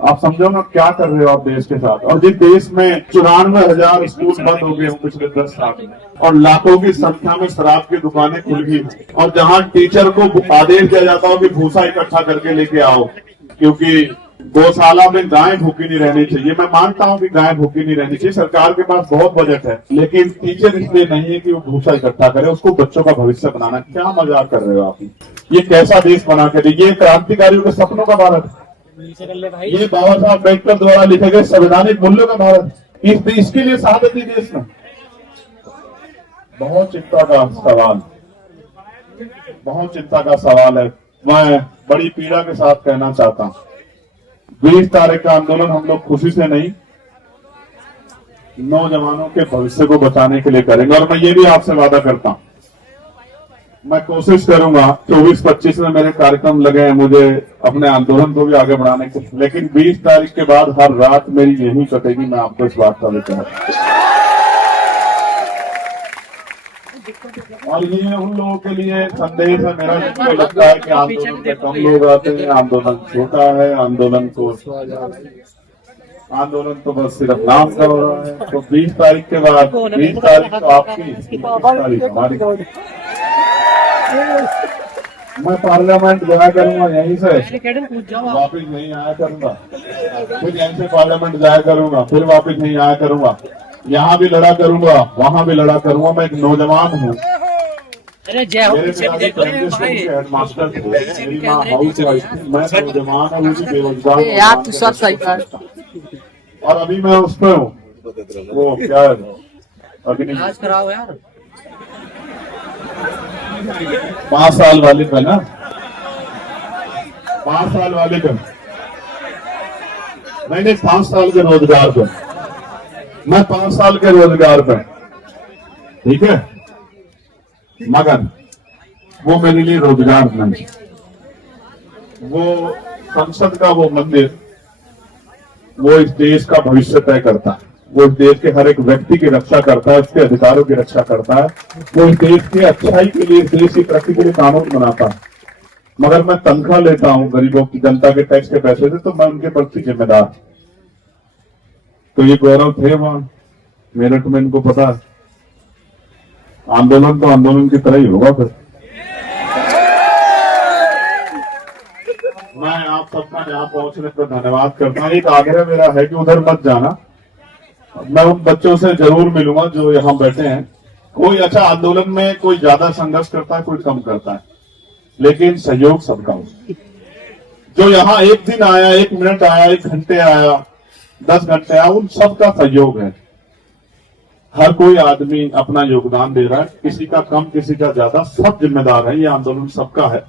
आप समझो ना क्या कर रहे हो आप देश के साथ। और जिस देश में 94,000 स्कूल बंद हो गए पिछले 10 साल में और लाखों की संख्या में शराब की दुकानें खुल गई, और जहां टीचर को आदेश दिया जाता हो कि भूसा इकट्ठा करके लेके आओ, क्योंकि गौशाला में गाय भूखी नहीं रहनी चाहिए। मैं मानता हूं कि गाय भूखी नहीं रहनी चाहिए, सरकार के पास बहुत बजट है, लेकिन टीचर इसलिए नहीं है कि वो भूसा इकट्ठा करे, उसको बच्चों का भविष्य बनाना। क्या मजाक कर रहे हो आप? ये कैसा देश बना के ये क्रांतिकारियों के सपनों का भारत, ये बाबा साहब अम्बेडकर द्वारा लिखे गए संवैधानिक मूल्यों का भारत, इसके लिए शहादत दी देश में। बहुत चिंता का सवाल, बहुत चिंता का सवाल है। मैं बड़ी पीड़ा के साथ कहना चाहता हूं, 20 तारीख का आंदोलन हम लोग खुशी से नहीं, नौजवानों के भविष्य को बचाने के लिए करेंगे। और मैं ये भी आपसे वादा करता हूं, मैं कोशिश करूंगा 24-25 में मेरे कार्यक्रम लगे हैं मुझे अपने आंदोलन को भी आगे बढ़ाने के, लेकिन 20 तारीख के बाद हर रात मेरी यही कटेगी। मैं आपको इस बात का भी कहता हूं। और ये उन लोगों के लिए संदेश है मेरा जिनको लगता है कि आंदोलन में कम लोग आते हैं, आंदोलन छोटा है, आंदोलन तो बस सिर्फ नाम का हो रहा है। तो 20 तारीख के बाद, 20 तारीख तो आपकी, 20 तारीख हमारी। मैं पार्लियामेंट जाया करूंगा यहीं से, वापिस नहीं आया करूंगा, फिर यहीं से पार्लियामेंट जाया करूंगा, फिर वापिस नहीं आया करूंगा। यहाँ भी लड़ा करूंगा, वहां भी लड़ा करूंगा। मैं एक नौजवान हूँ, हेडमास्टर थे, मेरी माँ हाउस वाइफ थी, मैं नौजवान हूँ, बेरोजगार, और अभी मैं उसमें हूँ, वो क्या है अग्नि 5 साल वाले पे ना, 5 साल वाले पे नहीं, 5 साल के रोजगार पे, मैं 5 साल के रोजगार पे, ठीक है, मगर वो मेरे लिए रोजगार नहीं, वो संसद का वो मंदिर, वो इस देश का भविष्य तय करता है, वो इस देश के हर एक व्यक्ति की रक्षा करता है, उसके अधिकारों की रक्षा करता है, वो इस देश की अच्छाई के लिए, इस देश की तरक्की के लिए कानून बनाता है। मगर मैं तनख्वाह लेता हूं गरीबों की, जनता के टैक्स के पैसे से, तो मैं उनके प्रति जिम्मेदार। तो ये गौरव थे वहां मेरठ में, इनको पता है। आंदोलन तो आंदोलन की तरह ही होगा फिर। मैं आप सबका यहाँ पहुंचने पर धन्यवाद करता हूँ। एक आग्रह मेरा है कि उधर मत जाना, मैं उन बच्चों से जरूर मिलूंगा जो यहाँ बैठे हैं। कोई अच्छा आंदोलन में कोई ज्यादा संघर्ष करता है, कोई कम करता है, लेकिन सहयोग सबका हो। जो यहाँ एक दिन आया, 1 मिनट आया, 1 घंटे आया, 10 घंटे आया, उन सबका सहयोग है। हर कोई आदमी अपना योगदान दे रहा है, किसी का कम, किसी का ज्यादा, सब जिम्मेदार है। ये आंदोलन सबका है।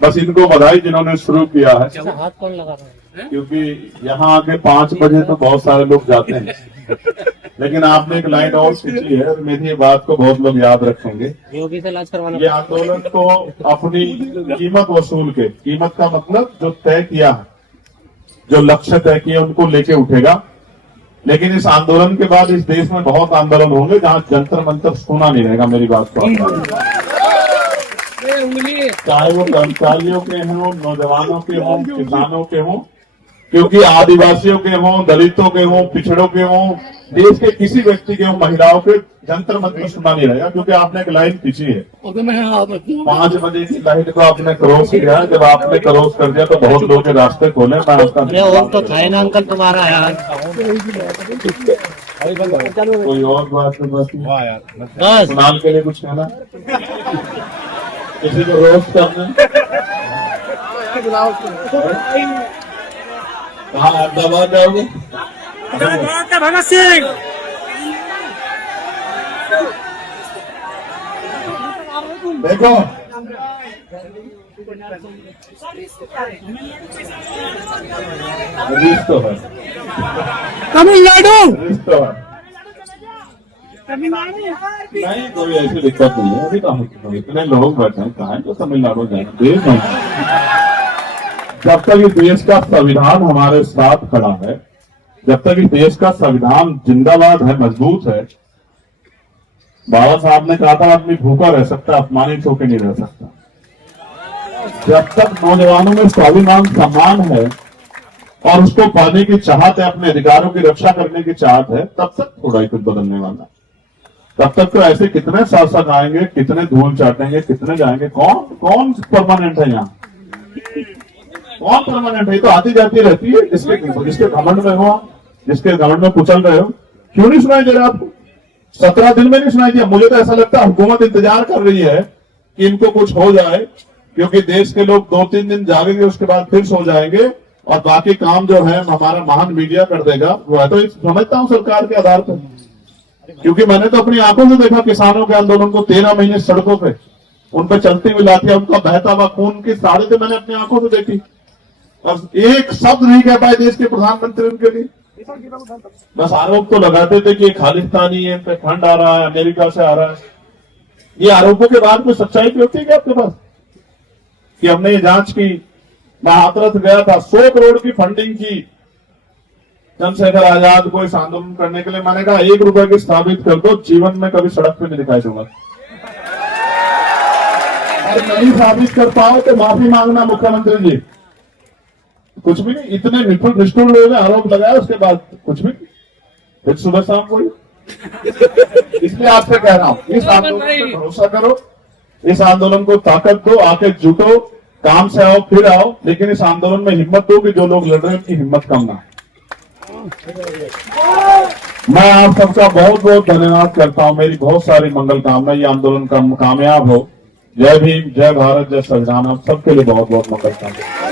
बस इनको बधाई जिन्होंने शुरू किया है। हाथ कौन लगा रहा है? क्योंकि यहाँ आके 5 बजे तो बहुत सारे लोग जाते हैं, लेकिन आपने एक लाइन और खींची है, मेरी ये बात को बहुत लोग याद रखेंगे। योगी से इलाज करवाना। ये आंदोलन तो अपनी कीमत वसूल के, कीमत का मतलब जो तय किया है, जो लक्ष्य तय किया, उनको लेके उठेगा। लेकिन इस आंदोलन के बाद इस देश में बहुत आंदोलन होंगे जहां जंतर मंतर सुना नहीं रहेगा। मेरी बात को चाहे वो कर्मचारियों के हों, नौजवानों के हों, किसानों के हों, क्योंकि आदिवासियों के हों, दलितों के हों, पिछड़ों के हों, देश के किसी व्यक्ति के हों, महिलाओं के, जंतर मंतर सुना नहीं रहेगा। क्योंकि आपने एक लाइन खींची है, 5 बजे की लाइन को आपने क्रॉस किया है। जब आपने क्रॉस कर दिया तो बहुत लोग के रास्ते खोले। मैं आपका तो था ना अंकल तुम्हारा यार, कोई और बात बस सुनाल के लिए कुछ कहना, किसी को रोस्ट करना, कहाँ अहमदाबाद जाओगे? भगत सिंह देखो, रिश्तो है, तमिलनाडु, रिश्तो है, नहीं कोई ऐसी दिक्कत नहीं है। अभी तो इतने लोग बैठे हैं, कहाँ तो तमिलनाडु जाए, देश नहीं। जब तक इस देश का संविधान हमारे साथ खड़ा है, जब तक इस देश का संविधान जिंदाबाद है, मजबूत है, बाबा साहब ने कहा था आदमी भूखा रह सकता, अपमानित होकर नहीं रह सकता। जब तक नौजवानों में स्वाभिमान सम्मान है, और उसको पाने की चाहत है, अपने अधिकारों की रक्षा करने की चाहत है, तब तक थोड़ा ही कुछ बदलने वाला है। तब तक तो ऐसे कितने शासक आएंगे, कितने धूल चाटेंगे, कितने जाएंगे, कौन कौन परमानेंट है यहाँ? कौन परमानेंट है? तो आती जाती रहती है। जिसके घमंड में हो, जिसके घमंड में कुचल रहे हो, क्यों नहीं सुनाई दे रहा आपको? 17 दिन में नहीं सुनाई दिया। मुझे तो ऐसा लगता है हुकूमत इंतजार कर रही है कि इनको कुछ हो जाए, क्योंकि देश के लोग 2-3 दिन जागेंगे, उसके बाद फिर सो जाएंगे और बाकी काम जो है हमारा महान मीडिया कर देगा। वो तो समझता हूं सरकार के आधार पर, क्योंकि मैंने तो अपनी आंखों से देखा किसानों के आंदोलन को 13 महीने सड़कों पे, उन पर चलती हुई लाठियां, उनका बहता हुआ खून की साड़े तो मैंने अपनी आंखों से देखी, और एक शब्द नहीं कह पाए देश के प्रधानमंत्री उनके लिए। बस आरोप तो लगाते थे कि खालिस्तानी है, पे फंड आ रहा है, अमेरिका से आ रहा है। ये आरोपों के बाद कोई सच्चाई की होती है क्या आपके पास? कि हमने ये जांच की, मैं हाथरस गया था, 100 करोड़ की फंडिंग की चंद्रशेखर आजाद को इस आंदोलन करने के लिए। मैंने कहा 1 रुपए की साबित कर दो, जीवन में कभी सड़क पे नहीं दिखाई दूंगा। और नहीं साबित कर पाओ तो माफी मांगना मुख्यमंत्री जी। कुछ भी नहीं, इतने निष्ठुर लोगों ने आरोप लगाया, उसके बाद कुछ भी नहीं, फिर सुबह शाम को ही। इसलिए आपसे कह रहा हूं, इस आंदोलन पे भरोसा करो, इस आंदोलन को ताकत दो, आके जुटो, काम से आओ फिर आओ, लेकिन इस आंदोलन में हिम्मत दो कि जो लोग लड़ रहे हैं उनकी हिम्मत कम ना। मैं आप सबका बहुत बहुत धन्यवाद करता हूं। मेरी बहुत सारी मंगल कामना, ये आंदोलन कामयाब हो। जय भीम, जय भारत, जय संविधान। आप सबके लिए बहुत बहुत मंगल कामना।